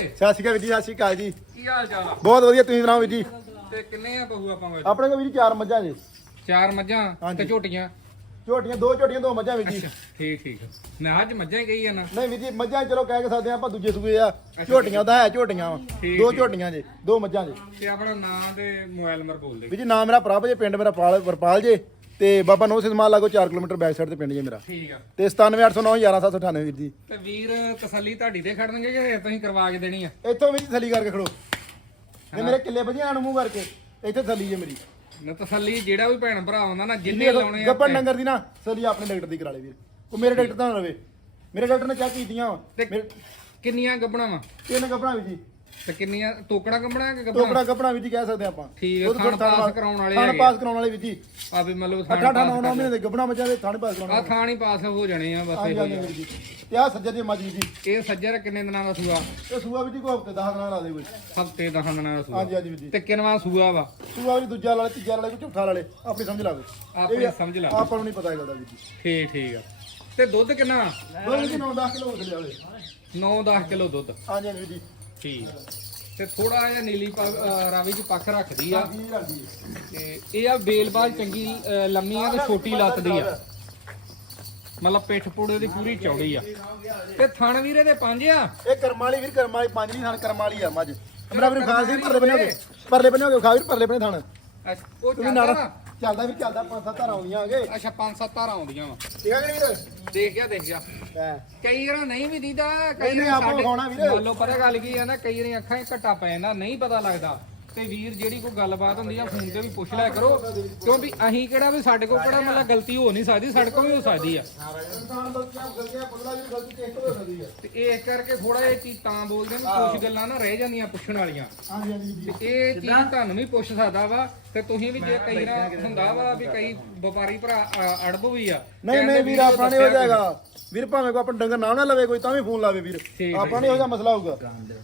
ਸਤਿ ਸ਼੍ਰੀ ਅਕਾਲ ਵੀਰ ਜੀ ਸਤਿ ਸ਼੍ਰੀ ਅਕਾਲ ਜੀ। ਕੀ ਹਾਲ ਚਾਲ ਆ? ਬਹੁਤ ਵਧੀਆ ਤੁਸੀਂ ਸੁਣਾਓ ਵੀਰ ਜੀ? ਤੇ ਕਿੰਨੇ ਆ ਬਹੂ ਆਪਾਂ ਵਿੱਚ ਆਪਣੇ ਕੋਲ ਵੀਰ ਜੀ ਚਾਰ ਮੱਝਾਂ ਜੀ। ਚਾਰ ਮੱਝਾਂ ਹਾਂਜੀ। ਤੇ ਝੋਟੀਆਂ? ਝੋਟੀਆਂ ਦੋ ਝੋਟੀਆਂ ਦੋ ਮੱਝਾਂ ਵੀਰ ਜੀ। ਠੀਕ ਠੀਕ। ਨਾ ਅੱਜ ਮੱਝਾਂ ਹੀ ਗਈ ਆ ਨਾ ਨਹੀਂ ਵੀਰ ਜੀ ਮੱਝਾਂ ਚਲੋ ਕਹਿ ਕੇ ਸਕਦੇ ਆ ਆਪਾਂ ਦੂਜੇ ਸੂਏ ਆ। ਝੋਟੀਆਂ ਦਾ ਹੈ ਝੋਟੀਆਂ ਵਾਂ। ਠੀਕ, ਦੋ ਠੀਕ। ਝੋਟੀਆਂ ਜੀ ਦੋ ਮੱਝਾਂ ਜੀ। ਤੇ ਆਪਣਾ ਨਾਂ ਤੇ ਮੋਬਾਈਲ ਨੰਬਰ ਬੋਲ ਦੇ। ਵੀਰ ਜੀ ਨਾਮ ਮੇਰਾ ਪ੍ਰਭ ਜੇ ਪਿੰਡ ਮੇਰਾ ਪਾਲ ਵਰਪਾਲ ਜੇ। ਤੇ ਬਾਬਾ ਨੋ ਸਿਸਮਾਲ ਲਾਗੋ 4 ਕਿਲੋਮੀਟਰ ਬੈਕ ਸਾਈਡ ਤੇ ਪਿੰਡ ਜੇ ਮੇਰਾ। ਠੀਕ ਆ। ਤੇ 97809 11798 ਵੀਰ ਜੀ। ਤੇ ਵੀਰ ਤਸੱਲੀ ਤੁਹਾਡੀ ਤੇ ਖੜਨਗੇ ਕਿ ਤੁਸੀਂ ਕਰਵਾ ਕੇ ਦੇਣੀ ਆ? ਇੱਥੋਂ ਜੀ ਥੱਲੀ ਕਰਕੇ ਖੜੋ। ਤੇ ਮੇਰੇ ਕਿੱਲੇ ਵਧੀਆ ਨੂੰ ਮੂੰਹ ਕਰਕੇ ਇੱਥੇ ਥੱਲੀ ਜੇ ਮੇਰੀ। ਨਾ ਤਸੱਲੀ ਜਿਹੜਾ ਵੀ ਭੈਣ ਭਰਾ ਆਉਂਦਾ ਨਾ ਜਿੰਨੇ ਲਾਉਣੇ ਆ ਗੱਪਣ ਨੰਗਰ ਦੀ ਨਾ ਥੱਲੀ ਆਪਣੇ ਡਾਕਟਰ ਦੀ ਕਰਾ ਲੈ ਵੀਰ। ਉਹ ਮੇਰੇ ਡਾਕਟਰ ਤਾਂ ਨਾ ਰਵੇ। ਮੇਰੇ ਡਾਕਟਰ ਨੇ ਚੈੱਕ ਕੀਤੀਆਂ। ਵਾਂ। ਤੇ ਕਿੰਨੀਆਂ ਗੱਬਣਾ ਵਾ? ਤਿੰਨ ਗੱਪਣਾ ਵੀਰ ਜੀ। ਤੇ ਕਿੰਨੀਆਂ ਤੋਕੜਾ ਗੱਬਣਾ ਕਿ ਗੱਬਣਾ? ਟੋਕੜਾ ਵੀਰ ਜੀ ਕਹਿ ਸਕਦੇ ਆਪਾਂ। ਠੀਕ ਹੈ, ਥਣ ਪਾਸ ਕਰਾਉਣ ਵਾਲੇ ਥਣ ਹੈਗੇ। ਪਾਸ ਕਰਾਉਣ ਵਾਲੇ ਜੀ। ਆ ਵੀ ਮਤਲਬ ਅੱਠ ਅੱਠ ਨੌ ਨੌ ਮਹੀਨੇ ਦੇ ਗੱਪਣਾ ਮਚਾ ਦੇ ਥਣ ਪਾਸ ਕਰਾਉਣ ਆ ਵਾਲੇ। ਥਾਣੀ ਪਾਸ ਹੋ ਜਾਣੇ ਆ ਬਸ ਇਹੋ ਹਾਂਜੀ ਹੀ ਆ। ਵੀਰ ਜੀ ਤੇ ਆ ਸੱਜਰ ਦੀ ਮੱਝ ਵੀਰ ਜੀ। ਇਹ ਸੱਜਰ ਕਿੰਨੇ ਦਿਨਾਂ ਦਾ ਸੂਆ? ਇਹ ਸੂਆ ਵੀਰ ਜੀ ਕੋ ਹਫ਼ਤੇ 10 ਦਿਨਾਂ ਲਾ ਦੇ ਕੋਈ। ਹਫ਼ਤੇ ਦਾ ਦਿਨਾਂ ਦਾ ਸੂਆ। ਹਾਂਜੀ ਹਾਂਜੀ ਵੀਰ ਜੀ ਤੇ ਕਿੰਨਵਾ ਸੂਆ ਵਾ? ਸੂਆ ਵੀ ਦੂਜਾ ਵਾਲੇ ਤੀਜਾ ਵਾਲੇ ਕੋਈ ਝੂਠਾ ਵਾਲੇ ਆਪਣੀ ਸਮਝ ਲਾਵੇ ਆਪਣੀ ਸਮਝ ਲਾ ਆਪਾਂ ਨੂੰ ਨਹੀਂ ਪਤਾ ਇਹ ਗੱਲ ਦਾ ਵੀਰ ਜੀ। ਠੀਕ ਠੀਕ ਆ। ਤੇ ਦੁੱਧ ਕਿੰਨਾ? ਦੋ ਵੀਰ ਜੀ 9 10 ਕਿਲੋ ਉਸਲੇ ਵਾਲੇ 9-10 ਕਿਲੋ ਦੁੱਧ। ਹਾਂਜੀ ਹਾਂਜੀ ਵੀਰ ਜੀ। ਠੀਕ। ਆ ਤੇ ਥੋੜਾ ਜਿਹਾ ਨੀਲੀ ਅਹ ਰਾਵੀ ਚ ਪੱਖ ਰੱਖਦੀ ਆ। ਜੀ ਤੇ ਇਹ ਆ ਬੇਲਬਾਲ ਚੰਗੀ ਅਹ ਲੰਮੀ ਆ ਤੇ ਛੋਟੀ ਲੱਤ ਦੀ ਆ। ਮਤਲਬ ਪਿੱਠ ਪੂੜੇ ਦੀ ਪੂਰੀ ਚੌੜੀ ਆ। ਤੇ ਥਣ ਵੀਰੇ ਦੇ ਪੰਜ ਆ? ਇਹ ਕਰਮਾਲੀ ਵੀਰ ਕਰਮਾਲੀ ਪੰਜ ਨਹੀਂ ਥਾਣ ਕਰਮਾਲੀ ਆ ਮੱਝ। ਮੇਰਾ ਵੀਰ ਖਾਲ ਸੀ ਪਰਲੇ ਬਣੇ ਹੋ ਗਏ ਪਰਲੇ ਬਣੇ ਹੋ ਗਏ ਖਾ ਵੀਰ ਪਰਲੇ ਬਣੇ ਥਾਣ। ਅੱਛਾ, ਉਹ ਤੂੰ ਵੀ ਚੱਲਦਾ ਨਾਲ ਚੱਲਦਾ ਵੀਰ ਚੱਲਦਾ ਪੰਜ ਸੱਤ ਧਾਰਾਂ ਆਉਂਦੀਆਂ ਆਗੇ ਅੱਛਾ ਪੰਜ ਸੱਤ ਧਾਰਾਂ ਆਉਂਦੀਆਂ ਵਾ। ਠੀਕ ਆ ਕਿ ਨਹੀਂ ਵੀਰ? ਦੇਖ ਗਿਆ ਦੇਖ ਗਿਆ ਹਾਂ ਕਈ ਵਾਰ ਨਹੀਂ ਵੀ ਦੀਦਾ ਕਈ ਨਹੀਂ, ਵਾਰ ਆਪਾਂ ਸਾਡੇ ਵੀਰੇ। ਮੰਨ ਲਓ ਪਤਾ ਗੱਲ ਕੀ ਆ ਨਾ ਕਈ ਵਾਰੀ ਅੱਖਾਂ 'ਚ ਘੱਟਾ ਪੈ ਜਾਂਦਾ ਨਹੀਂ ਪਤਾ ਲੱਗਦਾ ਤੇ ਵੀਰ ਜਿਹੜੀ ਕੋਈ ਗੱਲਬਾਤ ਹੁੰਦੀ ਆ ਫੋਨ ਤੇ ਵੀ ਪੁੱਛ ਲਿਆ ਕਰੋ। ਕਿਉਂਕਿ ਅਸੀਂ ਕਿਹੜਾ ਵੀ ਸਾਡੇ ਕੋਲ ਕਿਹੜਾ ਮਤਲਬ ਗਲਤੀ ਹੋ ਨਹੀਂ ਸਕਦੀ ਸਾਡੇ ਕੋਲ ਵੀ ਹੋ ਸਕਦੀ ਆ। ਇਨਸਾਨ ਗਲਤੀਆਂ ਗਲਤੀਆਂ ਬੰਦਾ ਵੀ ਗਲਤੀ ਕਿਸ ਤੋਂ ਹੋ ਸਕਦੀ ਹੈ ਤੇ ਇਸ ਕਰਕੇ ਥੋੜਾ ਇਹ ਚੀਜ਼ ਤਾਂ ਬੋਲਦੇ ਵੀ ਕੁਝ ਗੱਲਾਂ ਨਾ ਰਹਿ ਜਾਂਦੀਆਂ ਪੁੱਛਣ ਵਾਲੀਆਂ। ਹਾਂਜੀ ਹਾਂਜੀ ਜੀ। ਤੇ ਇਹ ਚੀਜ਼ ਤੁਹਾਨੂੰ ਵੀ ਪੁੱਛ ਸਕਦਾ ਵਾ ਤੇ ਤੁਸੀਂ ਵੀ ਜੇ ਕਈ ਨਾ ਹੁੰਦਾ ਵਾ ਵੀ ਕਈ ਵਪਾਰੀ ਭਰਾ ਅ, ਅੜਬ ਵੀ ਆ। ਨਹੀਂ ਨਹੀਂ ਵੀਰ ਆਪਣਾ ਨਹੀਂ ਹੋ ਜਾਏਗਾ। ਵੀਰ ਭਾਵੇਂ ਕੋ ਆਪਣਾ ਡੰਗਰ ਨਾ ਨਾ ਲਵੇ ਕੋਈ ਤਾਂ ਵੀ ਫੋਨ ਲਾਵੇ ਵੀਰ। ਠੀਕ ਹੈ, ਆਪਾਂ ਨਹੀਂ ਹੋ ਜਾ ਮਸਲਾ ਹੋਊਗਾ।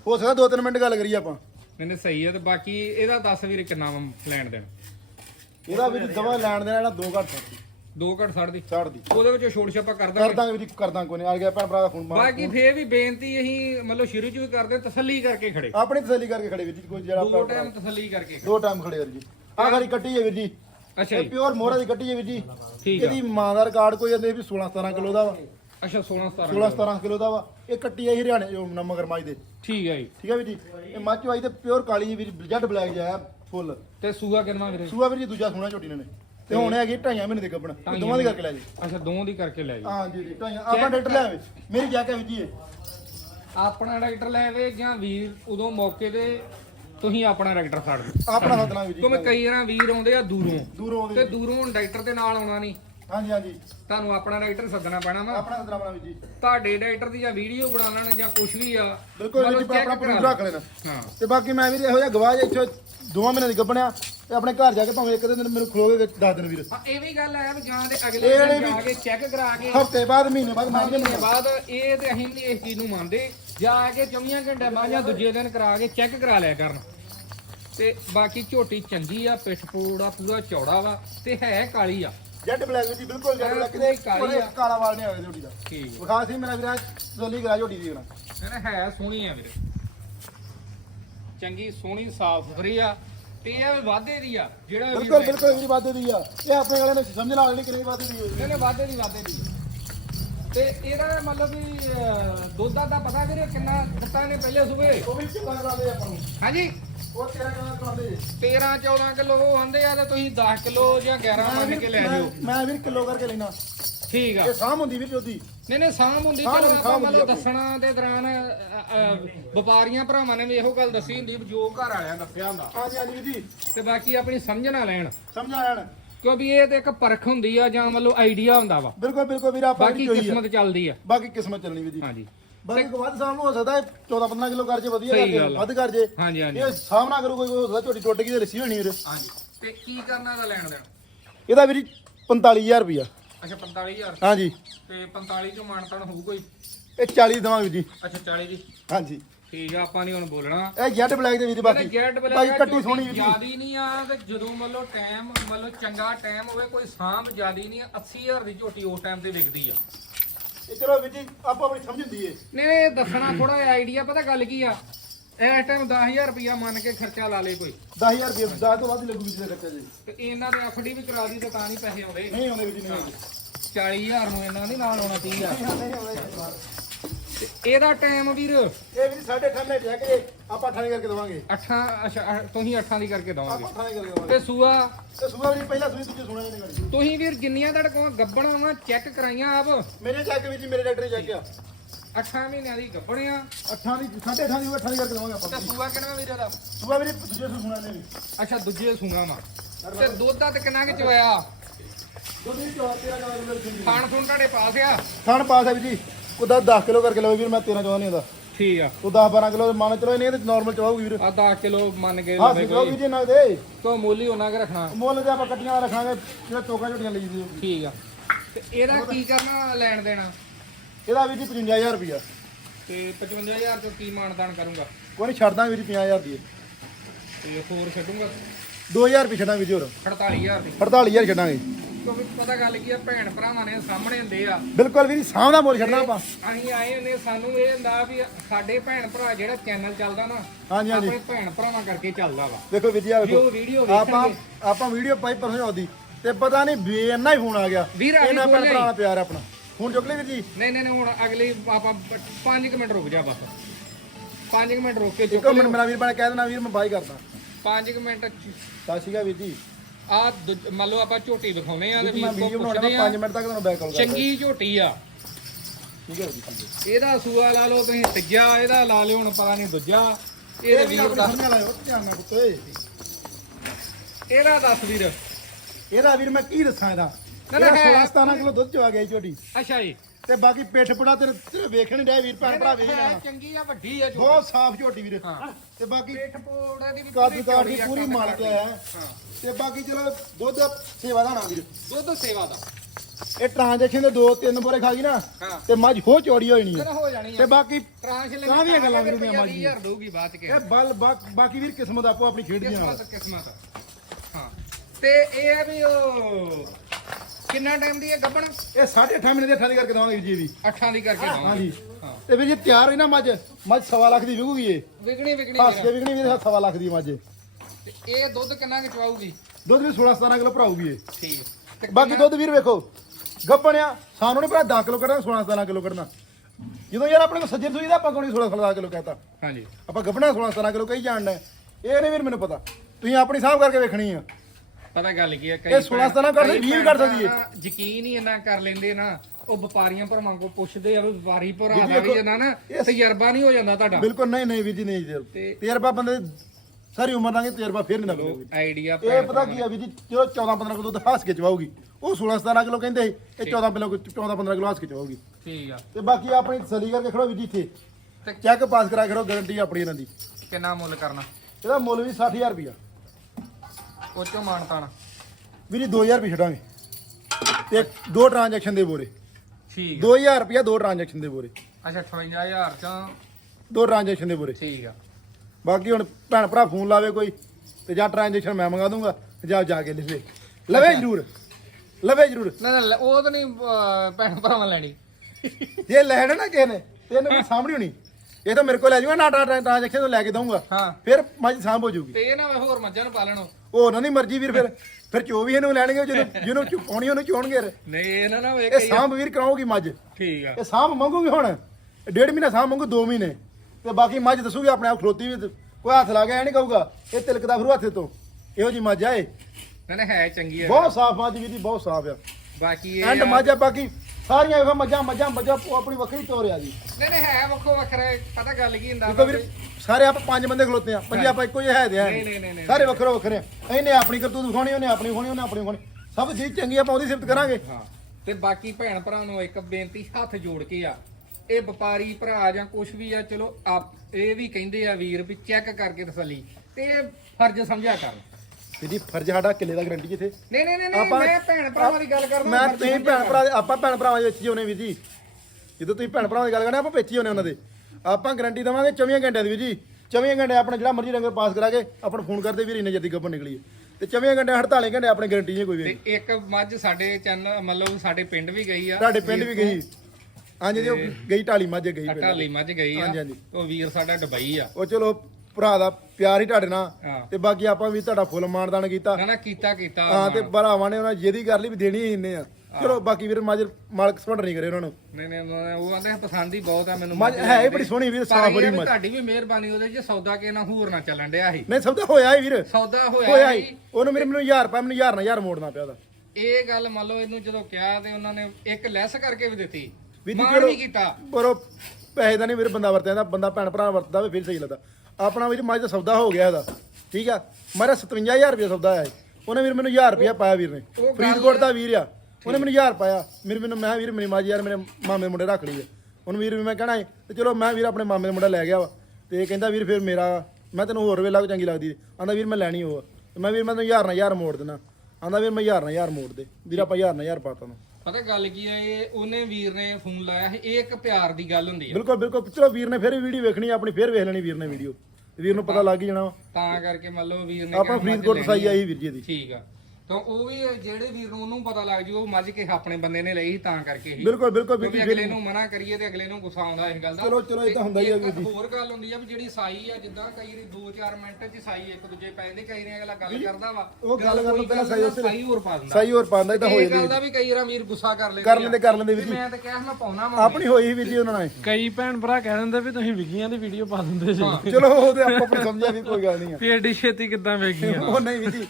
ਹੋ ਸਕਦਾ ਦੋ ਤਿੰਨ ਮਿੰਟ ਗੱਲ ਕਰੀਏ ਆਪਾਂ। ਨਹੀਂ ਸਹੀ ਆ ਤੇ ਬਾਕੀ ਇਹਦਾ ਦੱਸ ਵੀਰ ਕਿੰਨਾ ਵਾ ਲੈਣ ਦੇਣ? ਇਹਦਾ ਵੀਰ ਦਵਾ ਲੈਣ ਦੇਣਾ ਜਿਹੜਾ ਦੋ ਘੱਟ ਛੱਡ ਦੋ ਘੱਟ ਛੱਡ ਦੀ ਛੱਡ ਦੀ ਉਹਦੇ ਵਿੱਚੋਂ ਛੋੜ ਛਾਪਾ ਕਰ ਕਰ ਦਾਂਗੇ ਵੀਰ ਕਰ ਕੋਈ ਨਹੀਂ। ਆ ਗਿਆ ਭੈਣ ਭਰਾ ਦਾ ਫੋਨ ਮਾਰ ਬਾਕੀ ਫੇਰ ਵੀ ਬੇਨਤੀ ਅਸੀਂ ਮਤਲਬ ਸ਼ੁਰੂ ਚ ਵੀ ਕਰਦੇ ਤਸੱਲੀ ਕਰਕੇ ਖੜੇ। ਆਪਣੀ ਤਸੱਲੀ ਕਰਕੇ ਖੜੇ ਵੀਰ ਜੀ ਕੋਈ ਜਿਹੜਾ ਦੋ ਟਾਈਮ ਤਸੱਲੀ ਕਰਕੇ ਦੋ ਟਾਈਮ ਖੜੇ ਵੀਰ ਜੀ। ਆ ਖਾਲੀ ਕੱਟੀ ਹੈ ਵੀਰ ਜੀ। ਅੱਛਾ ਇਹ ਜੀ ਪਿਓਰ ਮੋਹਰਾ ਦੀ ਕੱਟੀ ਹੈ ਵੀਰ ਜੀ। ਠੀਕ ਆ। ਇਹਦੀ ਮਾਂ ਦਾ ਰਿਕਾਰਡ ਕੋਈ ਇਹਦੇ ਵੀ 16 17 ਕਿਲੋ ਦਾ ਵਾ। ਅੱਛਾ 16 17 16 17 ਕਿਲੋ ਦਾ ਵਾ। ਇਹ ਕੱਟੀ ਹੈ ਹਰਿਆਣੇ ਜੋ ਨਮਗਰ ਮਾਈ ਦੇ। ਠੀਕ ਹੈ ਜੀ। ਠੀਕ ਹੈ ਵੀਰ ਜੀ? ਇਹ ਮੱਝ ਆਈ ਤੇ ਪਿਓਰ ਕਾਲੀ ਜੀ ਵੀਰ ਜੱਟ ਬਲੈਕ ਜਿਹਾ ਫੁੱਲ। ਤੇ ਸੂਆ ਕਿੰਨਾ ਵੀਰੇ? ਸੂਆ ਵੀਰ ਜੀ ਦੂਜਾ ਸੋਨਾ ਝੋਟੀ ਨੇ ਤੇ ਹੁਣ ਹੈਗੀ ਢਾਈਆਂ ਮਹੀਨੇ ਦੇ ਗੱਬਣ। ਦੋਵਾਂ ਦੀ ਕਰਕੇ ਲੈ ਜੀ। ਅੱਛਾ ਦੋ ਦੀ ਕਰਕੇ ਲੈ ਜੀ। ਹਾਂ ਜੀ ਜੀ ਢਾਈਆਂ। ਆਪਾਂ ਡਾਕਟਰ ਲੈ ਆਵੇ ਮੇਰੀ ਜੈਕ ਹੈ ਵੀਰ ਜੀ ਆਪਣਾ ਡਾਕਟਰ ਲੈ ਆਵੇ ਜਾਂ ਵੀਰ ਉਦੋਂ ਮੌਕੇ ਤੇ ਤੁਸੀਂ ਆਪਣਾ ਡਾਕਟਰ ਛੱਡ ਦਿਓ। ਆਪਣਾ ਸੱਦਣਾ ਵੀਰ ਜੀ। ਕਿਉਂਕਿ ਕਈ ਵਾਰ ਵੀਰ ਆਉਂਦੇ ਆ ਦੂਰੋਂ। ਦੂਰੋਂ ਤੇ ਦੂਰੋਂ ਡਾਕਟਰ ਦੇ ਨਾਲ ਆਉਣਾ ਨਹੀਂ। ਹਾਂਜੀ ਹਾਂਜੀ। ਤੁਹਾਨੂੰ ਆਪਣਾ ਡਾਕਟਰ ਸੱਦਣਾ ਪੈਣਾ ਵਾ। ਆਪਣਾ ਸੱਦਣਾ ਆਪਣਾ ਵੀਰ ਜੀ। ਤੁਹਾਡੇ ਡਾਕਟਰ ਦੀ ਜਾਂ ਵੀਡੀਓ ਬਣਾ ਲੈਣ ਜਾਂ ਕੁਝ ਵੀ ਆ ਬਿਲਕੁਲ ਵੀਰ ਜੀ ਮਤਲਬ check ਆਪਣਾ ਕਰਾ ਪ੍ਰੂਫ ਰੱਖ ਲੈਣਾ। ਹਾਂ। ਤੇ ਬਾਕੀ ਮੈਂ ਵੀਰ ਇਹੋ ਜਿਹਾ ਗਵਾਹ ਜੇ ਇੱਥੇ ਦੋਵਾਂ ਮਹੀਨੇ ਦੀ ਗੱਬਣਿਆ ਤੇ ਆਪਣੇ ਘਰ ਜਾ ਕੇ ਭਾਵੇਂ ਇੱਕ ਦਿਨ ਮੈਨੂੰ ਖਲੋ ਕੇ ਦੱਸ ਦੇਣ ਵੀਰ। ਹਾਂ, ਇਹ ਵੀ ਗੱਲ ਹੈ ਵੀ ਜਾਂ ਦੇ ਅਗਲੇ ਇਹ ਦਿਨ ਵੀ- ਜਾ ਕੇ ਚੈੱਕ ਕਰਾ ਕੇ। ਹਫ਼ਤੇ ਬਾਅਦ ਮਹੀਨੇ ਬਾਅਦ ਮੈਂ ਮਹੀਨੇ ਬਾਅਦ ਇਹ ਤੇ ਅਸੀਂ ਨਹੀਂ ਇਸ ਚੀਜ਼ ਨੂੰ ਮੰਨਦੇ। ਜਾ ਕੇ 24 ਘੰਟੇ ਬਾਅਦ ਜਾਂ ਦੂਜੇ ਦਿਨ ਕਰਾ ਕੇ ਚੈੱਕ ਕਰਾ ਲਿਆ ਕਰਨ। ਤੇ ਬਾਕੀ ਝੋਟੀ ਚੰਗੀ ਆ ਪਿੱਠ ਪੂੜਾ ਪੂਰਾ ਚੌੜਾ ਵਾ ਤੇ ਹੈ ਕਾਲੀ ਆ। ਜੈਟ ਬਲੈਕ ਜੀ ਬਿਲਕੁਲ ਜੈਟ ਬਲੈਕ ਕਾਲੀ ਕੋਈ ਆ। ਕਾਲਾ ਵਾਲ ਨਹੀਂ ਹੋਇਆ ਝੋਟੀ ਦਾ। ਠੀਕ। ਵਿਖਾ ਸੀ ਮੇਰਾ ਵੀਰਾ ਜ਼ੋਲੀ ਕਰਾ ਝੋਟੀ ਦੀ ਹੋਣਾ ਹੈ ਹੈ ਸੋਹਣੀ ਆ ਵੀਰੇ। ਚੰਗੀ ਸੋਹਣੀ ਸਾਫ਼ ਸੁਥਰੀ ਆ। ਤੇ ਇਹ ਵਾਧੇ ਦੀ ਆ ਜਿਹੜਾ ਵੀ ਬਿਲਕੁਲ ਬਿਲਕੁਲ ਵੀਰ ਵਾਦੇ ਦੀ ਆ। ਇਹ ਆਪਣੇ ਵਾਲਿਆਂ ਨੇ ਸਮਝ ਲਾ ਲੈਣੀ ਕਿੰਨੀ ਵਾਦੇ ਦੀ ਹੋਈ ਇਹਨੇ ਵਾਧੇ ਦੀ ਵਾਧੇ ਦੀ। ਤੇ ਇਹਦਾ ਮਤਲਬ ਵੀ ਦੁੱਧ ਦਾ ਪਤਾ ਵੀਰੇ ਕਿੰਨਾ ਦਿੱਤਾ ਇਹਨੇ ਪਹਿਲੇ ਸੂਬੇ ਉਹ ਵੀ ਕਿੰਨਾ ਕਰਾਉਂਦੇ ਆਪਾਂ ਨੂੰ। ਹਾਂਜੀ? ਉਹ ਤੇਰਾ ਕਿੰਨਾ ਕਰਾਉਂਦੇ 13 14 ਕਿਲੋ ਉਹ ਆਂਦੇ ਆ ਤੇ ਤੁਸੀਂ 10 ਕਿਲੋ ਜਾਂ 11 ਮੰਨ ਕੇ ਲੈ ਜਿਓ। ਮੈਂ ਵੀਰ ਕਿਲੋ ਕਰਕੇ ਲੈਣਾ ਠੀਕ ਆ। ਇਹ ਸਾਮ ਹੁੰਦੀ ਵੀਰ ਉਹਦੀ। ਨਹੀਂ ਨਹੀਂ ਸਾਂਭ ਹੁੰਦੀ ਸਾਂਭ ਚਲੋ ਹੁੰਦੀ, ਆਪਾਂ ਸਾਂਭ ਮਤਲਬ ਹੁੰਦੀ ਦੱਸਣਾ ਦੇ ਦੌਰਾਨ ਅ, ਅ, ਵਪਾਰੀਆਂ ਭਰਾਵਾਂ ਨੇ ਵੀ ਇਹੋ ਗੱਲ ਦੱਸੀ ਹੁੰਦੀ ਵੀ ਜੋ ਘਰ ਵਾਲਿਆਂ ਦੱਸਿਆ ਹੁੰਦਾ। ਹਾਂਜੀ ਹਾਂਜੀ ਵੀਰ ਜੀ। ਤੇ ਬਾਕੀ ਆਪਣੀ ਸਮਝ ਨਾ ਲੈਣ। ਸਮਝ ਆਇਆ ਨਾ ਕਿਉਂਕਿ ਇਹ ਤੇ ਇੱਕ ਪਰਖ ਹੁੰਦੀ ਆ ਜਾਂ ਮਤਲਬ ਆਈਡੀਆ ਹੁੰਦਾ ਵਾ। ਬਿਲਕੁਲ ਬਿਲਕੁਲ ਵੀਰ ਆਪਾਂ ਬਾਕੀ ਕਿਸਮਤ ਚੱਲਦੀ ਆ। ਬਾਕੀ ਕਿਸਮਤ ਚੱਲਣੀ ਵੀਰ ਜੀ। ਹਾਂਜੀ। ਬਾਕੀ ਕੋ ਵੱਧ ਸਾਹਮ ਨੂੰ ਹੋ ਸਕਦਾ 14 15 ਕਿਲੋ ਕਰ ਜੇ ਵਧੀਆ ਸਹੀ ਕਰ ਗੱਲ ਜੇ ਆ। ਵੱਧ ਕਰ ਜੇ। ਹਾਂਜੀ ਹਾਂਜੀ। ਇਹ ਸਾਹਮਣਾ ਕਰੂ ਕੋਈ ਹੋ ਸਕਦਾ ਝੋਟੀ ਟੁੱਟ ਗਈ ਤੇ ਰੱਸੀ ਹੋਣੀ ਵੀਰ। ਹਾਂਜੀ। ਤੇ ਕੀ ਕਰਨਾ ਦਾ ਲੈਣ ਦੇਣ? ਇਹਦਾ ਵੀਰ 45000 ਰੁਪਿਆ ਅੱਛਾ 45000 ਹਾਂਜੀ। ਤੇ 45 ਚੋਂ ਮਾਨਤਾਨ ਹੋਊ ਕੋਈ? ਇਹ 40 ਦਵਾਂਗੇ ਜੀ। ਅੱਛਾ 40 ਦੀ। ਹਾਂਜੀ। ਠੀਕ ਆ ਆਪਾਂ ਨਹੀਂ ਹੁਣ ਬੋਲਣਾ। ਇਹ ਜੈਟ ਬਲੈਕ ਦੇ ਵੀਰ ਜੀ ਬਾਕੀ। ਗੈਟ ਬਾਕੀ ਕੱਟੀ ਸੋਹਣੀ ਵੀਰ ਜੀ। ਜਿਆਦੀ ਨਹੀਂ ਆ ਤੇ ਜਦੋਂ ਮਤਲਬ ਟਾਈਮ ਮਤਲਬ ਚੰਗਾ ਟਾਈਮ ਹੋਵੇ ਕੋਈ ਸਾਂਭ ਜਿਆਦੀ ਨਹੀਂ ਆ 80000 ਦੀ ਝੋਟੀ ਉਸ ਟਾਈਮ ਤੇ ਵਿਕਦੀ ਆ। ਇਹ ਚਲੋ ਵੀਰ ਜੀ ਆਪੋ ਆਪਣੀ ਸਮਝ ਹੁੰਦੀ ਏ। ਨਹੀਂ ਨਹੀਂ ਦੱਸਣਾ ਥੋੜਾ ਜਿਹਾ ਆਈਡੀਆ ਪਤਾ ਗੱਲ ਕੀ ਆ? ਇਸ ਟਾਈਮ 10000 ਰੁਪਇਆ ਮੰਨ ਕੇ ਖਰਚਾ ਲਾ ਲੇ ਕੋਈ। 10000 ਰੁਪਏ 10 ਤੋਂ ਵੱਧ ਹੀ ਲੱਗੂ ਵੀਰ ਜੀ ਦਾ ਖਰਚਾ ਜੀ ਤੇ ਇਹਨਾਂ ਦੇ ਐਫਡੀ ਵੀ ਕਰਾ ਦੀ ਤੇ ਤਾਂ ਨਹੀਂ ਪੈਸੇ ਆਉਂਦੇ। ਨਹੀਂ ਆਉਂਦੇ ਵੀਰ ਜੀ ਨਹੀਂ ਆਉਂਦੇ। 40000 ਨੂੰ ਇਹਨਾਂ ਦੇ ਨਾਲ ਆਉਣਾ 30000 ਨਹੀਂ ਆਉਂਦੇ। ਤੇ ਇਹਦਾ ਟਾਈਮ ਵੀਰ। ਇਹ ਵੀਰ ਸਾਢੇ 8 ਮਿੰਟ ਹੈ ਕਿ ਆਪਾਂ 8 ਕਰਕੇ ਦਵਾਂਗੇ। ਅੱਠਾਂ ਅੱਛਾ ਤੁਸੀਂ ਅੱਠਾਂ ਦੀ ਕਰਕੇ ਦਵਾਂਗੇ। ਆਪਾਂ 8 ਕਰਕੇ ਦਵਾਂਗੇ। ਤੇ ਸੂਆ? ਤੇ ਸੁਬਾ ਵੀਰ ਪਹਿਲਾਂ ਸੁਣੀ ਦੂਜੇ ਸੁਣਾ ਨਹੀਂ ਗਾੜੀ ਤੁਸੀਂ ਵੀਰ ਜਿੰਨੀਆਂ ਤੁਹਾਡੇ ਕੋਲ ਗੱਬਣਾ ਵਾ ਚੈੱਕ ਕਰਾਈਆਂ ਆਪ? ਮੇਰੇ ਚੱਕ ਜੀ ਮੇਰੇ ਡਾਕਟਰ ਚੱਕ ਆ ਅੱਠਾਂ ਮਹੀਨਿਆਂ ਦੀ ਗੱਬਣਿਆ 8 ਦੀ ਸਾਢੇ 8 ਦੀ 8 ਦੀ ਕਰਕੇ ਦਵਾਂਗੇ ਤੇ ਆਪਾਂ ਸੂਆ ਕਿੰਨਾ ਵੀਰ ਇਹਦਾ? ਸੁਬਾ ਵੀਰ ਦੂਜੇ ਸੁ ਸੁਣਾ ਨਹੀਂ। ਅੱਛਾ ਦੂਜੇ ਸੂਆ ਵਾ। ਤੇ ਦੁੱਧ ਦਾ ਤੇ ਕਿੰਨਾ ਕਿ ਚੋਇਆ? ਦੋਨੇ 14 13 ਜਾਨ ਕਿਲੋ। ਦੀ ਖਾਣ ਖੂਣ ਤੁਹਾਡੇ ਪਾਸ ਆ? ਪਾਸ ਹੈ ਵੀਰ ਜੀ। ਉਹਦਾ 10 ਕਿਲੋ ਕਰਕੇ ਲਓ ਵੀਰ ਮੈਂ 13 ਚੋਂ ਨਹੀਂ ਹੁੰਦਾ ਠੀਕ ਆ। ਉਹ 10 12 ਕਿਲੋ ਮੰਨ ਚਲੋ ਨਹੀਂ ਤੇ ਨਾਰਮਲ ਚਵਾਉਗੀ ਵੀਰ। ਆ 10 ਕਿਲੋ ਮੰਨ ਕੇ ਹਾਂ ਲਵੇ ਕੋਈ ਵੀਰ ਜੀ ਨਾਲ ਦੇ। ਤੋ ਮੋਲੀ ਉਹਨਾਂ ਕੇ ਰੱਖਣਾ। ਮੁੱਲ ਦੇ ਆਪਾਂ ਕੱਟੀਆਂ ਰੱਖਾਂਗੇ ਜਿਹੜਾ ਚੋਕਾਂ ਝੋਟੀਆਂ ਲਈ ਦੀ ਠੀਕ ਆ। ਤੇ ਇਹਦਾ ਕੀ ਕਰਨਾ ਲੈਣ ਦੇਣਾ? ਇਹਦਾ ਵੀਰ ਜੀ 55000 ਰੁਪਇਆ ਤੇ 55000 ਤੋਂ ਕੀ ਮਾਨਦਾਨ ਕਰੂੰਗਾ? ਕੋਈ ਨਹੀਂ ਛੱਡ ਦਾਂਗੇ ਵੀਰ ਜੀ 50000 ਦੀ। ਤੇ ਹੋਰ ਛੱਡੂੰਗਾ? 2000 ਰੁਪਏ ਛੱਡਾਂਗੇ ਵੀਰ ਜੀ ਹੋਰ। 48000 ਦੀ। 48000 ਛੱਡਾਂਗੇ। ਕਿਉਂਕਿ ਪਤਾ ਗੱਲ ਕੀ ਆ ਭੈਣ ਭਰਾਵਾਂ ਨੇ ਸਾਹਮਣੇ ਹੁੰਦੇ ਆ। ਬਿਲਕੁਲ ਵੀਰ ਜੀ ਸਾਹਮਣਾ ਮੁੱਲ ਛੱਡਣਾ ਆਪਾਂ। ਅਸੀਂ ਆਏ ਨੇ ਸਾਨੂੰ ਇਹ ਹੁੰਦਾ ਵੀ ਸਾਡੇ ਭੈਣ ਭਰਾ ਜਿਹੜਾ ਚੈਨਲ ਚੱਲਦਾ ਨਾ ਹਾਂਜੀ ਹਾਂਜੀ। ਆਪਣੇ ਭੈਣ ਭਰਾਵਾਂ ਕਰਕੇ ਚੱਲਦਾ ਵਾ। ਦੇਖੋ ਵੀਰ ਜੀ ਆ ਜੋ ਵੇਖੋ। ਵੀਡੀਓ ਆਪਾਂ ਆਪਾਂ ਵੀਡੀਓ ਪਾਈ ਪਰਸੋਂ ਆਉਦੀ ਤੇ ਪਤਾ ਨਹੀਂ ਬੇਨਾ ਹੀ ਫੋਨ ਆ ਗਿਆ। ਵੀ ਇਹਨਾਂ ਭੈਣ। ਭਰਾ ਪਿਆਰ ਆਪਣਾ। ਹੁਣ ਚੁੱਕ ਲਈ ਵੀਰ ਜੀ। ਨਹੀਂ ਨਹੀਂ ਨਹੀਂ, ਹੁਣ ਅਗਲੀ ਆਪਾਂ 5 ਮਿੰਟ ਰੁਕ ਜਾ ਬਸ। 5 ਮਿੰਟ ਰੁਕ ਕੇ ਚੁੱਕ ਇੱਕੋ ਮਿੰਟ ਮੇਰਾ ਵੀਰ ਬਣ ਕਹਿ ਦੇਣਾ ਵੀਰ ਮੈਂ ਬਾਈ ਕਰਦਾ। 5 ਮਿੰਟ ਸਤਿ ਸ਼੍ਰੀ ਅਕਾਲ ਵੀਰ ਜੀ। ਆ ਮੰਨ ਲਓ ਆਪਾਂ ਝੋਟੀ ਦਿਖਾਉਨੇ ਆ ਤੇ ਮੈਂ ਵੀਡੀਓ ਬਣਾਉਣਾ ਪੁੱਛਦੇ ਮੈਂ ਆ। 5 ਮਿੰਟ ਤੱਕ ਤੁਹਾਨੂੰ ਬੈਕ ਕਰਦਾ ਚੰਗੀ ਝੋਟੀ ਆ। ਠੀਕ ਹੈ ਇਹਦਾ ਸੂਆ ਲਾ ਲਓ ਤੁਸੀਂ ਤੀਜਾ ਇਹਦਾ ਲਾ ਲਿਓ ਹੁਣ ਪਤਾ ਨਹੀਂ ਦੂਜਾ। ਇਹਦੇ ਇਹ ਵੀਰ ਦਾ ਇਹਦਾ ਦੱਸ ਵੀਰ। ਇਹਦਾ ਵੀਰ ਮੈਂ ਕੀ ਦੱਸਾਂ ਇਹਦਾ? ਨਾ, ਨਾ, ਇਹਦਾ ਹੈ। 16 17 ਕਿਲੋ ਦੁੱਧ ਚ ਆ ਗਿਆ ਝੋਟੀ। ਅੱਛਾ ਜੀ। ਤੇ ਬਾਕੀ ਪਿੱਠ ਪੁੜਾ ਤੇਰੇ ਤੇਰੇ ਵੇਖਣ ਡਿਆ ਵੀਰ ਭੈਣ ਭਰਾ ਵੇਖ ਲੈਣਾ ਚੰਗੀ ਆ ਵੱਡੀ ਆ ਝੋਟੀ ਬਹੁਤ ਸਾਫ਼ ਝੋਟੀ ਵੀਰ। ਤੇ ਬਾਕੀ ਪੇਟ ਪੋੜਾ ਦੀ ਵੀ ਕਾਦੂ ਚੌੜੀ ਦੀ ਪੂਰੀ ਮਾਲਕ ਕਾਠ ਦੀ। ਹੈ। ਤੇ ਬਾਕੀ ਚਲੋ ਦੁੱਧ ਸੇਵਾ ਦਾ ਨਾ ਵੀਰ। ਦੁੱਧ ਸੇਵਾ ਦਾ। ਇਹ ਟ੍ਰਾਂਜੈਕਸ਼ਨ ਦੇ ਦੋ ਤਿੰਨ ਬੋਰੇ ਖਾ ਗਈ ਨਾ ਤੇ ਮੱਝ ਹੋ ਚੌੜੀ ਹੋ ਜਾਣੀ ਤੇ ਬਾਕੀ ਵੀ ਇਹ ਗੱਲਾਂ ਵੀਰ ਮੱਝ ਦੀਆਂ। 20000 ਦਊਗੀ ਚ ਕੇ ਇਹ ਬਲ ਬਾਕ- ਵੀਰ ਕਿਸਮਤ ਆਪੋ ਆਪਣੀ ਨਾਲ ਕਿਸਮਤ ਕਿਸਮਤ। ਹਾਂ। ਤੇ ਇਹ ਆ ਵੀ ਉਹ ਕਿੰਨਾ ਟਾਈਮ ਦੀ ਹੈ ਗੱਬਣ? ਇਹ 8.5 ਮਹੀਨੇ ਦੇ 8 ਦੀ ਕਰਕੇ ਦਵਾਂਗੇ ਜੀ ਵੀ ਅੱਠਾਂ ਦੀ ਕਰਕੇ ਹਾਂ। ਤੇ ਵੀਰ ਜੀ ਤਿਆਰ ਹੋਈ ਨਾ ਮੱਝ ਮੱਝ ਸਵਾ ਲੱਖ ਦੀ ਵਿਕੂਗੀ ਇਹ। ਵਿਗਣੀ ਵਿਗਣੀ ਹੱਸ ਕੇ ਵਿਕਣੀ ਵੀਰ ਸਵਾ ਲੱਖ ਦੀ ਮੱਝ। ਤੇ ਇਹ ਦੁੱਧ ਕਿੰਨਾ ਕਿ ਚਵਾਊਗੀ? ਦੁੱਧ ਵੀ 16 17 ਕਿਲੋ ਭਰਾਊਗੀ ਇਹ। ਠੀਕ। ਹੈ। ਤੇ ਬਾਕੀ ਦੁੱਧ ਵੀਰ ਵੇਖੋ ਗੱਬਣਿਆ ਸਾਨੂੰ ਨਹੀਂ ਪਤਾ 10 ਕਿਲੋ ਕੱਢਣਾ 16 17 ਕਿਲੋ ਕੱਢਣਾ। ਜਦੋਂ ਯਾਰ ਆਪਣੇ ਕੋਲ ਸੱਜਣ ਸੂਈ ਦਾ ਆਪਾਂ ਕੋਣੀ 16 17 ਕਿਲੋ ਕਹਤਾ। ਹਾਂਜੀ। ਆਪਾਂ ਗੱਬਣਾ 16 17 ਕਿਲੋ ਕਹੀ ਜਾਣਦਾ ਇਹ ਨਹੀਂ ਵੀਰ ਮੈਨੂੰ ਪਤਾ। ਤੁਸੀਂ ਆਪਣੀ ਹਿਸਾਬ ਕਰਕੇ ਵੇਖਣੀ ਆ। ਪਤਾ ਗੱਲ ਕੀ ਹੈ ਇਹ 16 17 ਕਰ ਕਈ ਸਕਦੀ, ਵੀਹ ਵੀ ਭੈਣ ਕਰ ਸਕਦੀ ਹੈ। ਯਕੀਨ ਹੀ ਇੰਨਾ ਕਰ ਲੈਂਦੇ ਨਾ ਉਹ ਵਪਾਰੀਆਂ ਭਰਾਵਾਂ ਕੋ ਪੁੱਛਦੇ ਆ ਵੀ ਵਪਾਰੀ ਭਰਾ ਦਾ ਵੀ ਇਹਨਾਂ ਨਾ ਤਜਰਬਾ ਨਹੀਂ ਹੋ ਜਾਂਦਾ ਤੁਹਾਡਾ। ਬਿਲਕੁਲ ਨਹੀਂ ਨਹੀਂ ਵੀਰ ਜੀ ਨਹੀਂ ਤੇ- ਤਜਰਬਾ ਬੰਦੇ ਸਾਰੀ ਉਮਰ ਲੰਘੇ ਤਜਰਬਾ ਫਿਰ ਨਹੀਂ ਲੱਗਦਾ ਆਈਡੀਆ ਇਹ ਪਤਾ ਕੀ ਆ ਵੀਰ ਜੀ ਜੋ 14 15 ਕਿਲੋ ਦੁੱਧ ਹੱਸ ਕੇ ਚਵਾਉਗੀ ਉਹ 16 17 ਕਿਲੋ ਕਹਿੰਦੇ ਸੀ ਇਹ 14 ਕਿਲੋ 14 15 ਕਿਲੋ ਹੱਸ ਕੇ ਚਵਾਉਗੀ ਠੀਕ ਆ। ਤੇ ਬਾਕੀ ਆਪਣੀ ਤਸੱਲੀ ਕਰਕੇ ਖੜੋ ਵੀਰ ਜੀ ਇੱਥੇ। ਤੇ ਚੈੱਕ ਪਾਸ ਕਰਾ ਕੇ ਖੜੋ ਗਾਰੰਟੀ ਆਪਣੀ ਇਹਨਾਂ ਦੀ। ਕਿੰਨਾ ਮੁੱਲ ਕਰਨਾ? ਇਹਦਾ ਮੁੱਲ ਵੀ 60000 ਰੁਪਇਆ। ਉਹ ਚੋਂ ਮਾਨਤਾਨ ਵੀਰ ਜੀ 2000 ਰੁਪਏ ਛੱਡਾਂਗੇ। ਤੇ ਦੋ ਟ੍ਰਾਂਜੈਕਸ਼ਨ ਦੇ ਬੋਰੇ। ਠੀਕ ਆ। 2000 ਰੁਪਇਆ ਦੋ ਟ੍ਰਾਂਜੈਕਸ਼ਨ ਦੇ ਬੋਰੇ। ਅੱਛਾ 58000 ਚੋਂ। ਦੋ ਟ੍ਰਾਂਜੈਕਸ਼ਨ ਦੇ ਬੋਰੇ। ਠੀਕ ਆ। ਬਾਕੀ ਹੁਣ ਭੈਣ ਭਰਾ ਫੋਨ ਲਾਵੇ ਕੋਈ ਤੇ ਜਾਂ ਟ੍ਰਾਂਜੈਕਸ਼ਨ ਮੈਂ ਮੰਗਾ ਦੂੰਗਾ ਜਾਂ ਜਾ ਕੇ ਲਵੇ ਲਵੇ ਜ਼ਰੂਰ। ਲਵੇ ਜ਼ਰੂਰ। ਨਾ ਨਾ ਲੈ, ਉਹ ਤਾਂ ਨਹੀਂ ਅਹ, ਭੈਣ ਭਰਾਵਾਂ ਲੈਣੀ। ਜੇ ਲੈਣਾ ਨਾ ਕਿਸੇ ਨੇ ਤੇ ਇਹਨੂੰ ਸਾਂਭਣੀ ਹੋਣੀ। ਇਹ ਤਾਂ ਮੇਰੇ ਕੋਲ ਲੈ ਜਾਊਗਾ ਨਾ ਟ੍ਰਾਂਜੈਕਸ਼ਨ ਤੋਂ ਲੈ ਕੇ ਦਊਂਗਾ। ਹਾਂ। ਫਿਰ ਮੱਝ ਸਾਂਭ ਹੋ ਜਾਊਗੀ। ਤੇ ਇਹ ਨਾ ਹੋਰ ਮੱਝਾਂ ਨੂੰ ਪਾਲਣ ਉਹ ਉਹਨਾਂ ਦੀ ਮਰਜ਼ੀ ਵੀਰ ਫਿਰ ਫਿਰ ਚੋ ਵੀ ਇਹਨੂੰ ਲੈਣਗੇ ਜਿਹਨੂੰ ਜਿਹਨੂੰ ਚੁਕਾਉਣੀ ਉਹਨੂੰ ਚੋਣਗੇ। ਨਹੀਂ ਇਹਨਾਂ ਨਾ ਵੇ ਇਹ ਸਾਂਭ ਵੀਰ ਕਰਾਉਗੀ ਮੱਝ। ਠੀਕ ਆ। ਇਹ ਸਾਂਭ ਮੰਗੂਗੀ ਹੁਣ। ਡੇਢ ਮਹੀਨਾ ਸਾਂਭ ਮੰਗੂ 2 ਮਹੀਨੇ। ਤੇ ਬਾਕੀ ਮੱਝ ਦੱਸੂਗੀ ਆਪਣੇ ਆਪ ਖਲੋਤੀ ਵੀ ਕੋਈ ਹੱਥ ਲਾ ਗਿਆ ਨਹੀਂ ਕਹੂਗਾ ਇਹ ਤਿਲਕਦਾ ਫਿਰੂ ਹੱਥੇ ਤੋਂ। ਇਹੋ ਜੀ ਮੱਝ ਆ ਇਹ। ਨਾ ਨਾ ਹੈ ਚੰਗੀ ਹੈ ਬਹੁਤ ਸਾਫ਼ ਮੱਝ ਵੀਰ ਦੀ ਬਹੁਤ ਸਾਫ਼ ਆ। ਬਾਕੀ ਇਹ ਐਂਡ ਆ- ਮੱਝ ਆ ਬਾਕੀ ਸਾਰੀਆਂ ਇਹੋ ਮੱਝਾਂ ਮੱਝਾਂ ਮੱਝਾਂ ਉਹ ਆਪਣੀ ਵੱਖਰੀ ਤੋਰ ਆ ਜੀ। ਨਹੀਂ ਨਹੀਂ ਹੈ ਵੱਖੋ ਵੱਖਰਾ ਪਤਾ ਗੱਲ ਕੀ ਹੁੰਦਾ ਦੇਖੋ ਵੀਰ ਸਾਰੇ ਆਪ ਪੰਜ ਬੰਦੇ ਖਲੋਤੇ ਆ ਪੰਜੇ ਆਪਾਂ ਇੱਕੋ ਜਿਹੇ ਹੈ ਦੇ ਆ ਨਹੀਂ, ਨਹੀਂ, ਨਹੀਂ, ਨਹੀਂ। ਸਾਰੇ ਵੱਖਰੇ ਵੱਖਰੇ ਆ। ਇਹਨੇ ਆਪਣੀ ਕਰਤੂਤ ਵਿਖਾਉਣੀ ਉਹਨੇ ਆਪਣੀ ਵਿਖਾਉਣੀ ਉਹਨੇ ਆਪਣੀ ਵਿਖਾਉਣੀ। ਸਭ ਚੀਜ਼ ਚੰਗੀ ਆਪਾਂ ਉਹਦੀ ਸਿਫਤ ਕਰਾਂਗੇ। ਹਾਂ ਤੇ ਬਾਕੀ ਭੈਣ ਭਰਾ ਨੂੰ ਇੱਕ ਬੇਨਤੀ ਹੱਥ ਜੋੜ ਕੇ ਆ। ਇਹ ਵਪਾਰੀ ਭਰਾ ਜਾਂ ਕੁਝ ਵੀ ਆ ਚਲੋ ਆਪ ਇਹ ਵੀ ਕਹਿੰਦੇ ਆ ਵੀਰ ਵੀ ਚੈੱਕ ਕਰਕੇ ਤਸੱਲੀ। ਤੇ ਇਹ ਫਰਜ਼ ਸਮਝਿਆ ਇਹਦੀ ਫਰਜ਼ ਸਾਡਾ ਕਿੱਲੇ ਦਾ ਗਰੰਟੀ ਕਿਥੇ ਨਹੀਂ ਨਹੀਂ ਨਹੀਂ ਨਹੀਂ, ਮੈਂ ਭੈਣ ਭਰਾਵਾਂ ਦੀ ਗੱਲ ਕਰਦਾ ਮੈਂ ਤੁਸੀਂ ਭੈਣ ਭਰਾ ਦੇ- ਆਪਾਂ ਭੈਣ ਭਰਾਵਾਂ ਦੇ ਵਿੱਚ ਹੀ ਹੋਣੇ ਵੀਰ ਜੀ। ਜਦੋਂ ਤੁਸੀਂ ਭੈਣ ਭਰਾਵਾਂ ਦੀ ਗੱਲ ਕਰਨਾ ਆਪਾਂ ਵਿੱਚ ਹੀ ਹੋਣੇ ਉਹਨਾਂ ਦੇ। ਆਪਾਂ ਗਰੰਟੀ ਦਵਾਂਗੇ 24 ਘੰਟਿਆਂ ਦੀ ਵੀਰ ਜੀ। 24 ਘੰਟੇ ਆਪਣਾ ਜਿਹੜਾ ਮਰਜ਼ੀ ਰੰਗਰ ਪਾਸ ਕਰਾ ਕੇ ਆਪਾਂ ਨੂੰ ਫੋਨ ਕਰਦੇ ਵੀਰ ਇੰਨੇ ਜਲਦੀ ਗੱਭਰ ਨਿਕਲੀ ਹੈ। ਤੇ 24 ਘੰਟੇ 48 ਘੰਟੇ ਆਪਣੀ ਗਰੰਟੀ ਨਹੀਂ ਕੋਈ ਵੀ। ਤੇ ਇੱਕ ਮੱਝ ਸਾਡੇ ਚੈਨਲ ਮਤਲਬ ਸਾਡੇ ਪਿੰਡ ਵੀ ਗਈ ਆ। ਤੁਹਾਡੇ ਪਿੰਡ ਵੀ ਗਈ। ਹਾਂਜੀ ਜੀ ਉਹ ਗਈ ਢਾਲੀ ਮੱਝ ਗਈ ਪਿੰਡ। ਢਾਲੀ ਮੱਝ ਗਈ ਆ। ਹਾਂਜੀ, ਹਾਂਜੀ। ਉਹ ਵੀਰ ਸਾਡਾ ਦੁਬਈ ਆ। ਉਹ ਚਲੋ ਭਰਾ ਦਾ ਪਿਆਰ ਹੀ ਤੁਹਾਡੇ ਨਾਲ। ਹਾਂ। ਤੇ ਬਾਕੀ ਆਪਾਂ ਵੀ ਤੁਹਾਡਾ ਫੁੱਲ ਮਾਨਦਾਨ ਕੀਤਾ। ਨਾ ਨਾ ਕੀਤਾ ਕੀਤਾ ਹਾਂ ਤੇ ਭਰਾਵਾਂ ਨੇ ਉਹਨਾਂ ਜਿਹਦੀ ਕਰ ਲਈ ਵੀ ਦੇਣੀ ਹੀ ਇੰਨੇ ਆ। ਚਲੋ ਬਾਕੀ ਵੀਰ ਮੱਝ ਮਾਲਕ ਸਪੰਡ ਨਹੀਂ ਕਰੇ ਉਹਨਾਂ ਨੂੰ। ਨਹੀਂ ਨਹੀਂ ਉਹਨਾਂ- ਉਹ ਆਂਦੇ ਪਸੰਦ ਹੀ ਬਹੁਤ ਆ ਮੈਨੂੰ। ਮੱਝ ਹੈ ਹੀ ਬੜੀ ਸੋਹਣੀ ਵੀਰ ਪਰ ਸਾਫ਼ ਇਹ ਬੜੀ ਵੀ ਮੱਝ ਤੁਹਾਡੀ ਵੀ ਮਿਹਰਬਾਨੀ ਉਹਦੇ ਚ ਸੌਦਾ ਕੇ ਨਾ ਹੋਰ ਨਾ ਚੱਲਣ ਡਿਆ ਸੀ। ਨਹੀਂ ਸਭ ਤੋਂ ਹੋਇਆ ਹੀ ਵੀਰ। ਸੌਦਾ ਹੋਇਆ ਹੋਇਆ ਹੀ ਸੀ। ਉਹਨੂੰ ਮੇਰੇ ਮੈਨੂੰ 1000 ਰੁਪਏ ਮੈਨੂੰ 1000 ਨਾ 1000 ਮੋੜਨਾ ਪਿਆ ਉਹਦਾ। ਇਹ ਗੱਲ ਮੰਨ ਲਓ ਇਹਨੂੰ ਜਦੋਂ ਕਿਹਾ ਤੇ ਉਹਨਾਂ ਨੇ ਇੱਕ ਲੈਸ ਕਰਕੇ ਵੀ ਦਿੱਤੀ। ਵੀ ਮਾਣ ਚਲੋ- ਕੀਤਾ। ਪਰ ਉਹ ਪੈਸੇ ਦਾ ਨਹੀਂ ਵੀਰ ਬੰਦਾ ਵਰਤਿਆ ਜਾਂਦਾ ਬੰਦਾ ਭੈਣ ਭਰਾ ਵਰਤਦਾ ਵੀ ਫਿਰ ਸਹੀ ਲੱਗਦਾ। ਆਪਣਾ ਵੀਰ ਮੱਝ ਦਾ ਸੌਦਾ ਹੋ ਗਿਆ ਇਹਦਾ ਠੀਕ ਆ? ਮੇਰਾ 57000 ਰੁਪਏ ਸੌਦਾ ਆਇਆ। ਉਹਨੇ ਵੀਰ ਮੈਨੂੰ 1000 ਰੁਪਏ ਪਾਇਆ ਵੀਰ ਨੇ। ਫਰੀਦਕੋਟ ਦਾ ਵੀਰ ਆ। ਉਹਨੇ ਮੈਨੂੰ 1000 ਪਾਇਆ। ਮੇਰੇ ਮੈਨੂੰ ਮੈਂ ਵੀਰ ਮੇਰੀ ਮੱਝ ਯਾਰ ਮੇਰੇ ਮਾਮੇ ਮੁੰਡੇ ਰੱਖ ਲਈ ਆ। ਉਹਨੂੰ ਵੀਰ ਵੀ ਮੈਂ ਕਹਿਣਾ ਹੈ ਤੇ ਚਲੋ ਮੈਂ ਵੀਰ ਆਪਣੇ ਮਾਮੇ ਦਾ ਮੁੰਡਾ ਲੈ ਗਿਆ ਵਾ। ਤੇ ਇਹ ਕਹਿੰਦਾ ਵੀਰ ਫਿਰ ਮੇਰਾ ਮੈਂ ਤੈਨੂੰ ਹੋਰ ਵੇਲਾ ਚੰਗੀ ਲੱਗਦੀ ਆਂਦਾ ਵੀਰ ਮੈਂ ਲੈਣੀ ਉਹ। ਤੇ ਮੈਂ ਵੀਰ ਮੈਂ ਤੈਨੂੰ 1000 ਨਾਲ 1000 ਮੋੜ ਦੇਣਾ ਆਂਦਾ ਵੀਰ ਮੈਂ 1000 ਨਾਲ 1000 ਮੋੜ ਦੇ। ਵੀਰ ਆਪਾਂ 1000 ਨਾਲ 1000 ਪਾਤਾ ਨੂੰ ਪਤਾ ਗੱਲ ਕੀ ਆ ਇਹ ਉਹਨੇ ਵੀਰ ਨੇ ਫੋਨ ਲਾਇਆ ਸੀ ਇਹ ਇੱਕ ਪਿਆਰ ਦੀ ਗੱਲ ਹੁੰਦੀ ਆ। ਬਿਲਕੁਲ ਬਿਲਕੁਲ। ਚਲੋ ਵੀਰ ਨੇ ਫਿਰ ਵੀਡੀਓ ਵੇਖਣੀ ਆ, ਆਪਣੀ ਫਿਰ ਵੇਖ ਲੈਣੀ ਵੀਰ ਨੇ ਵੀਡੀਓ। ਵੀਰ ਨੂੰ ਪਤਾ ਲੱਗ ਹੀ ਜਾਣਾ ਵਾ। ਤਾਂ ਕਰਕੇ ਮੰਨ ਲਓ ਵੀਰ ਨੇ ਆਪਾਂ ਕਿਹਾ ਫਰੀਦਕੋਟ ਲੈਣੀ ਸਾਈ। ਆਈ ਵੀਰ ਜੀ ਦੀ। ਠੀਕ ਆ। ਤਾਂ ਉਹ ਵੀ ਜਿਹੜੇ ਵੀਰ ਨੂੰ ਉਹਨੂੰ ਪਤਾ ਲੱਗ ਜੂ ਉਹ ਮੱਝ ਕੇ ਆਪਣੇ ਬੰਦੇ ਨੇ ਲਈ ਸੀ ਤਾਂ ਕਰਕੇ ਹੀ। ਬਿਲਕੁਲ ਬਿਲਕੁਲ ਵੀਰ ਕਿਉਂਕਿ ਅਗਲੇ ਨੂੰ ਮਨਾ ਕਰੀਏ ਤੇ ਅਗਲੇ ਨੂੰ ਗੁੱਸਾ ਆਉਂਦਾ ਇਸ ਗੱਲ ਦਾ। ਚਲੋ ਚਲੋ ਇਹ ਤਾਂ ਹੁੰਦਾ ਹੀ ਆ ਵੀਰ ਜੀ। ਹੋਰ ਗੱਲ ਹੁੰਦੀ ਆ ਵੀ ਜਿਹੜੀ ਸਾਈ ਆ ਜਿੱਦਾਂ ਕਈ ਵਾਰੀ 2-4 ਮਿੰਟ ਚ ਸਾਈ ਇੱਕ ਦੂਜੇ ਪੈ ਜਾਂਦੇ ਕਈ ਨੇ ਅਗਲਾ ਗੱਲ ਕਰਦਾ ਵਾ। ਉਹ ਗੱਲ ਕਰਨ ਤੋਂ ਪਹਿਲਾਂ ਸਾਈ ਉਸੇ ਸਾਈ ਹੋਰ ਪਾ ਦਿੰਦਾ। ਸਾਈ ਹੋਰ ਪਾਉਂਦਾ ਇਹ ਤਾਂ ਹੋ ਇਹ ਜਾਂਦੀ ਗੱਲ ਦਾ ਵੀ ਕਈ ਵਾਰ ਵੀਰ ਗੁੱਸਾ ਕਰ ਲੈਂਦੇ ਕਰ ਲੈਂਦੇ ਕਰ ਲੈਂਦੇ ਵੀਰ ਜੀ। ਮੈਂ ਤਾਂ ਕਿਹਾ ਮੈਂ ਪਾਉਣਾ ਵਾ। ਆਪਣੀ ਹੋਈ ਸੀ ਵੀਰ ਜੀ ਉਹਨਾਂ ਨਾਲ। ਕਈ ਭੈਣ ਭਰਾ ਕਹਿ ਦਿੰਦੇ ਵੀ ਤੁਸੀਂ ਵਿਕੀਆਂ ਦੀ ਵੀਡੀਓ ਪਾ ਦਿੰਦੇ ਜੀ। ਚਲੋ ਉਹ ਤੇ ਆਪਾਂ ਆਪਣੀ ਸਮਝਿਆ ਵੀ ਕੋਈ ਗੱਲ ਨਹੀਂ ਆ। ਵੀ ਐਡੀ ਛੇਤੀ ਕਿੱਦਾਂ ਵੇਖੀਆਂ ਉਹ ਨਹੀਂ ਵੀਰ ਜੀ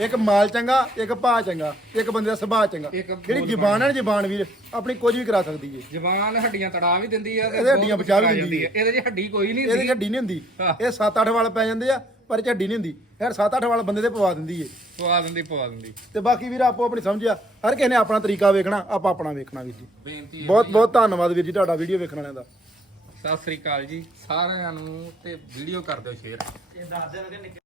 ਇੱਕ ਮਾਲ ਚੰਗਾ ਇੱਕ ਭਾ ਚੰਗਾ ਇੱਕ ਬੰਦੇ ਦਾ ਸੁਭਾਅ ਚੰਗਾ। ਇੱਕ ਜਿਹੜੀ ਜ਼ਬਾਨ ਹੈ ਨਾ ਜ਼ਬਾਨ ਵੀਰ ਆਪਣੀ ਕੁਝ ਵੀ ਕਰਾ ਸਕਦੀ ਏ। ਜ਼ਬਾਨ ਹੱਡੀਆਂ ਤੜਾ ਵੀ ਦਿੰਦੀ ਆ ਤੇ ਇਹਦੇ ਹੱਡੀਆਂ ਬਚਾ ਵੀ ਕੁਛ ਦਿੰਦੀ ਆ। ਇਹਦੇ 'ਚ ਹੱਡੀ ਕੋਈ ਨਹੀਂ ਇਹਦੀ ਹੁੰਦੀ। ਹੱਡੀ ਨਹੀਂ ਹੁੰਦੀ। ਹਾਂ। ਇਹ 7-8 ਵਾਲ ਪੈ ਜਾਂਦੇ ਆ ਪਰ ਇਹ 'ਚ ਹੱਡੀ ਨਹੀਂ ਹੁੰਦੀ। ਯਾਰ 7-8 ਵਾਲ ਬੰਦੇ ਦੇ ਪਵਾ ਦਿੰਦੀ ਏ। ਪਵਾ ਦਿੰਦੀ ਪਵਾ ਦਿੰਦੀ। ਤੇ ਬਾਕੀ ਵੀਰ ਆਪੋ ਆਪਣੀ ਸਮਝਿਆ ਹਰ ਕਿਸੇ ਨੇ ਆਪਣਾ ਤਰੀਕਾ ਵੇਖਣਾ ਆਪਾਂ ਆਪਣਾ ਵੇਖਣਾ ਵੀਰ ਜੀ। ਬੇਨਤੀ ਹੈ ਬਹੁਤ ਬਹੁਤ ਧੰਨਵਾਦ ਵੀਰ ਜੀ ਤੁਹਾਡਾ ਵੀਡੀਓ ਵੇਖਣ ਵਾਲਿਆਂ ਦਾ। ਸਤਿ ਸ੍ਰੀ ਅਕਾਲ ਜੀ। ਸਾਰਿਆਂ ਨੂੰ ਤੇ ਵੀਡੀਓ ਕਰ ਦਿਓ ਸ਼ੇਅਰ।